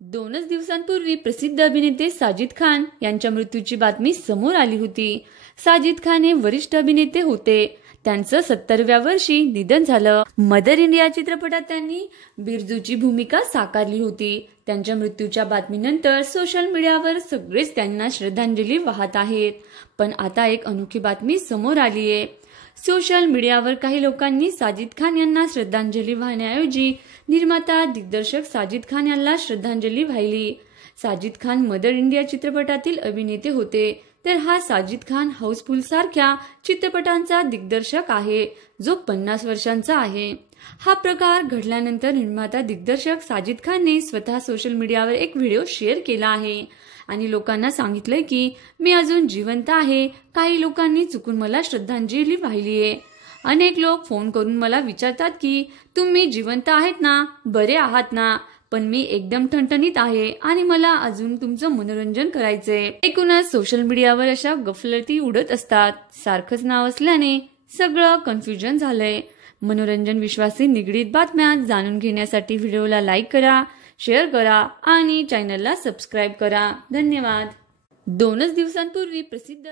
2च दिवसांपूर्वी प्रसिद्ध अभिनेते साजिद खान यांच्या मृत्यूची बातमी समोर आली होती। साजिद खान हे वरिष्ठ अभिनेते होते। त्यांचं 70व्या वर्षी निधन झालं। मदर इंडिया चित्रपटात त्यांनी बिरजूची भूमिका साकारली होती। त्यांच्या मृत्यूच्या बातमीनंतर सोशल मीडियावर सगळेच त्यांना श्रद्धांजली वाहत आहेत। पण आता एक अनोखी बातमी समोर आली आहे। सोशल मीडियावर काही लोकांनी साजिद खान यांना श्रद्धांजली वाहण्याऐवजी निर्माता दिग्दर्शक साजिद खान यांना श्रद्धांजली वाहिली। साजिद खान मदर इंडिया चित्रपटातील अभिनेते होते, तर हा साजिद खान हाऊसफुल सारख्या चित्रपटांचा दिग्दर्शक आहे, जो 50 वर्षांचा आहे। हा प्रकार घडल्यानंतर निर्माता दिग्दर्शक साजिद खानने स्वतः सोशल मीडियावर एक व्हिडिओ शेअर केला आहे आणि लोकांना सांगितलंय की मी अजून जिवंत आहे। काही लोकांनी चुकून मला श्रद्धांजली वाहिली आहे। अनेक लोक फोन करून मला विचारतात की तुम्ही जिवंत आहेत ना, बरे आहात ना? पण मी एकदम ठणठणीत आहे आणि मला अजून तुमचं मनोरंजन करायचंय। एकूणच सोशल मीडियावर अशा गफलती उडत असतात। सारखंच नाव असल्याने सगळं कन्फ्युजन झालंय। मनोरंजन विश्वासी निगडीत बातम्या जाणून घेण्यासाठी व्हिडिओला लाईक करा, शेअर करा आणि चॅनलला सबस्क्राईब करा। धन्यवाद। 2च दिवसांपूर्वी प्रसिद्ध